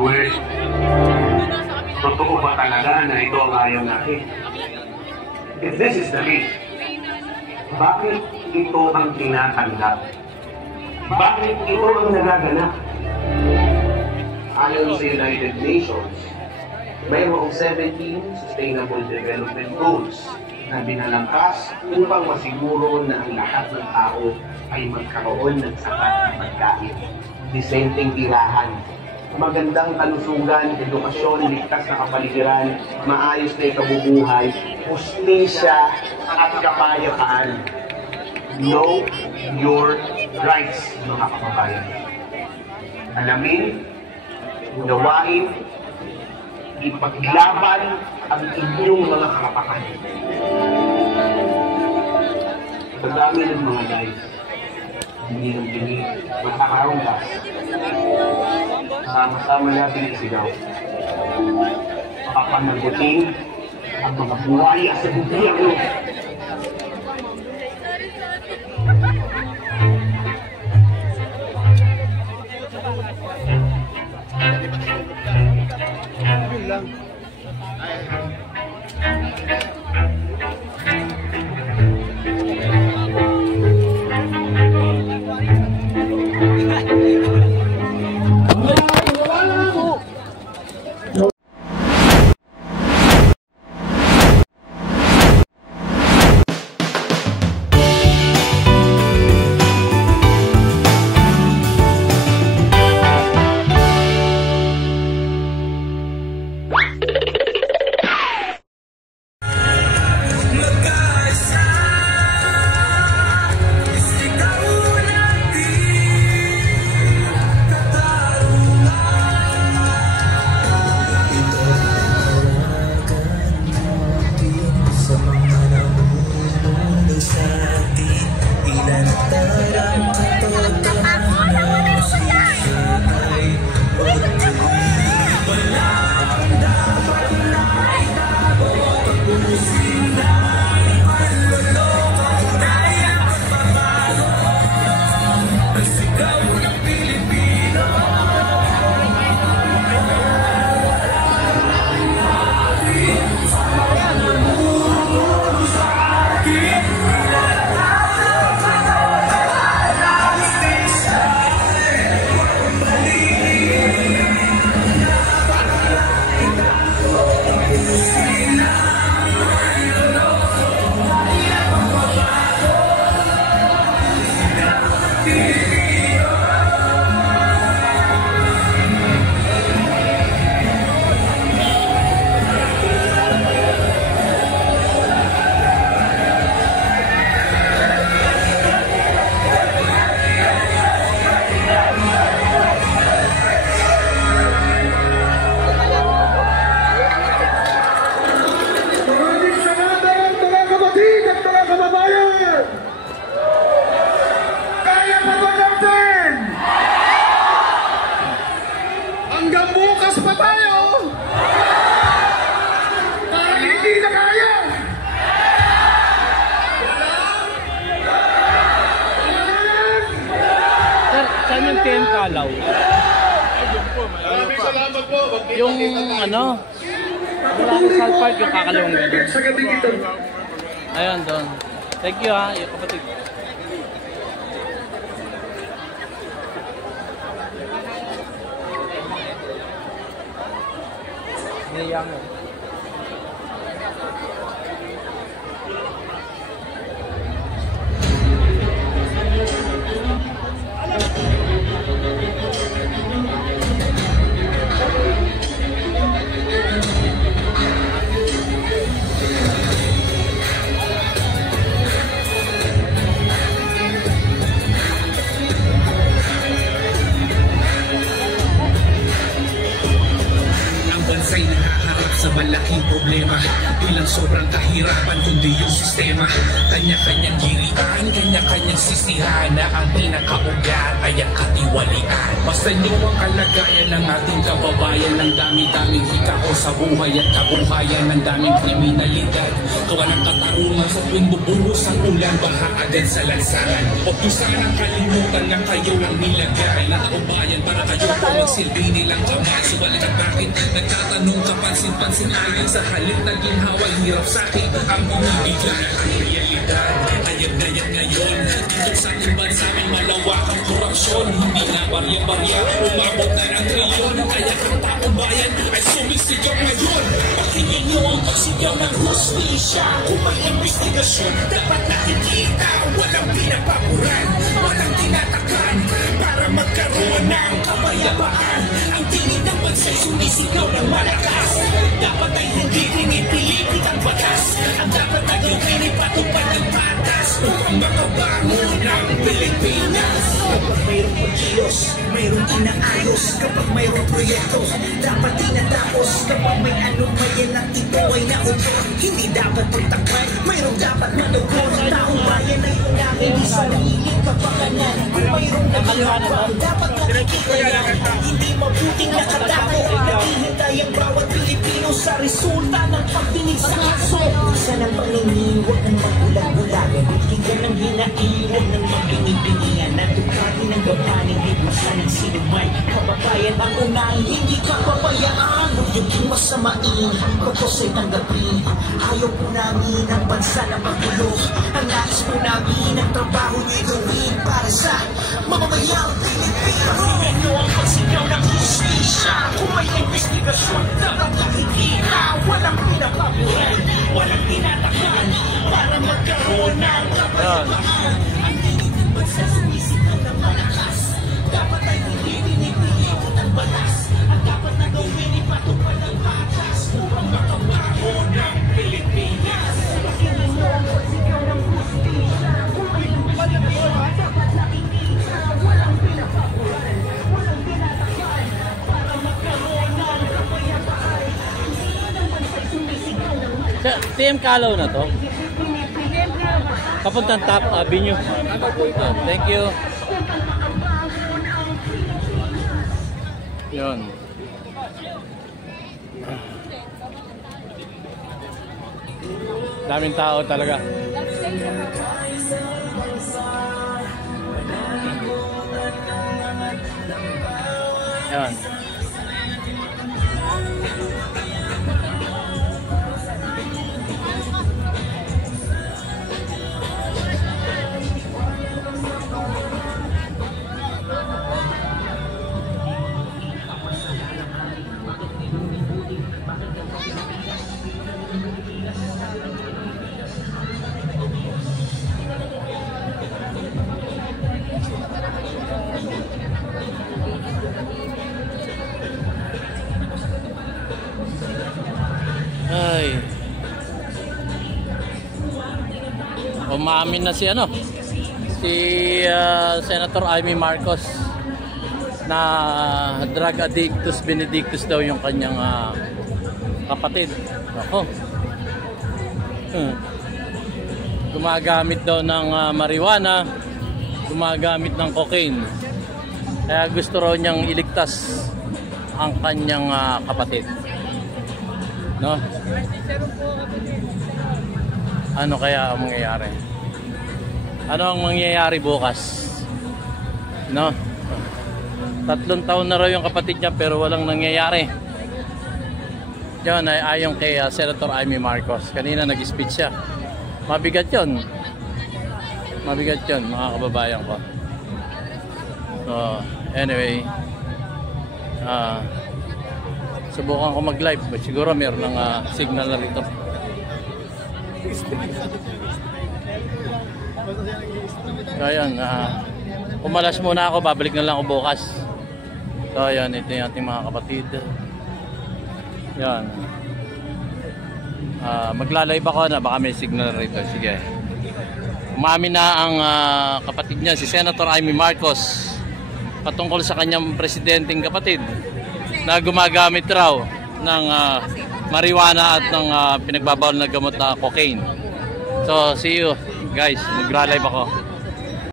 Well, totoo ba talaga na ito ang ayaw natin? If this is the case, bakit ito ang tinatanggap? Bakit ito ang nagaganap? Ayon sa United Nations, mayroong 17 Sustainable Development Goals na binalangkas upang masiguro na ang lahat ng tao ay magkaroon ng sapat na pagkain, disenteng tirahan, magandang kalusugan, edukasyon, ligtas na kapaligiran, maayos na ikabubuhay, hustisya at kapayapaan. Know your rights, mga kababayan. Alamin, unawain, ipaglaban ang inyong mga karapatan. Sa dami ng mga guys, hindi ng dini, magkakarunggas. Sama-sama natin isigaw. Papanagutin ang mga buhaya sa gobyerno. Yung ano, Rizal Park, yung kakalawang gano'n. Ayun, doon. Thank you ha, yung kapatid. Niyang. Sa malaking problema, bilang sobrang kahirapan kundi yung sistema. Kanya-kanyang gilian, kanya-kanyang sisiraan, na ang pinakaugat ay ang katiwalian. Mas Kamusta nyo ang kalagayan ng ating kababayan? Ang dami-daming hikao sa buhay at kabuhayan, ang daming kriminalidad. Tuwa ng katarungan sa tuwing bubuhos ang ulan, baha agad sa lansangan. Huwag nyo sanang kalimutan na kayo ang nilagay na kaubayan para kayo po magsilbi nilang kamay. Subalit at bakit nagtatanong kapansin-pansin ayon sa halip na ginhawang hirap sa akin ang bumibigay ang realidad. Ayat-ayat ngayon dito sa ating bansa may malawakang korupsyon. Hindi na barya-barya, umabot na ng trilyon. Kaya ang taong bayan ay sumisigaw ngayon. Pakinggan nyo ang pagsigaw ng hustisya. Kung may investigasyon, dapat nakikita. Walang pinapaboran, walang tinatakan, para magkaroon ng kapayapaan. Ang tingin ng bansa'y sumisigaw ng malakas. Dapat ay hindi pinipilipit ang batas. Ang dapat na gawin ay patupad ng batas upang makabangon ng Pilipinas. Kapag mayroong pagkilos, mayroong inaayos. Kapag mayroong proyekto, dapat tinatapos. Kapag may anumayan at ito ay naubos, hindi dapat pagtakpan, mayroong dapat manugon. Ang taong bayan ay unang hindi sarili kapakanan. Kung mayroong nakalaban, dapat nakikita yan. Hindi mabuting nakatako. Naghihintay ang bawat Pilipino sa resulta ng pagdinig sa kaso. Isa ng paningin, huwag nang magulag-gulagan. Bigyan ng hinainan ng mabingi-bingian. Natukahin ng gabaning higmasan ng sinuman. Kababayan ang unang hindi ka papayaan. Yung masamain, pagkos ay tanggapin. Ayaw po namin ang bansa na magulo. Ang nais po namin ang trabaho nyo'y gawin para sa mamamayang Pilipino. Tingnan nyo ang pagsigaw ng hustisya. Kung may investigasyon, dapat nakikita. Walang pinapabuhay, walang tinatakan, para magkaroon ng kapayapaan. Ang tingin ng bansa sumisigaw ng malakas. Dapat ay hindi pinipilipot ang batas. Ang dapat na gawin ay patupad ng batas upang makabago ng Pilipinas. Pakinggan nyo ang pagsigaw ng hustisya. Kung may investigasyon, dapat nakikita. Walang pinapabuhay, walang tinatakan, para magkaroon ng kapayapaan. Ang tingin ng bansa sumisigaw ng malakas. TM Calaw na to? Kapuntang Top Avenue. Thank you. Yun. Daming tao talaga. Yan. Ay. Umamin na si Senator Amy Marcos na drug addictus benedictus daw yung kanyang kapatid. Ako. Gumagamit daw ng marijuana, gumagamit ng cocaine. Kaya gusto raw niyang iligtas ang kanyang kapatid. No? Ano kaya ang mangyayari? Ano ang mangyayari bukas? No? 3 taon na raw yung kapatid niya pero walang nangyayari. Yan ay ayon kay Senator Amy Marcos. Kanina nag-speech siya. Mabigat yun. Mabigat yun, mga kababayan ko. So, anyway. Subukan ko mag-live. Siguro mayroon ng signal na rito. So, ayan. Umalas muna ako. Babalik na lang ako bukas. So, ayan. Ito yung ating mga kapatid. Yan. Magla-live ako na baka may signal rito. Sige. Umamin na ang kapatid niya, si Senator Amy Marcos, patungkol sa kanyang presidenteng kapatid na gumagamit raw ng marijuana at ng pinagbabawal na gamot na cocaine. So, see you guys. Magla-live ako.